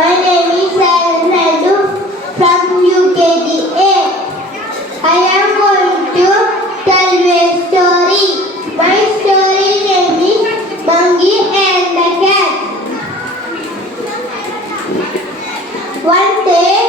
My name is Nandu from UKGA. I am going to tell you a story. My story name is Monkey and the Cat. One day,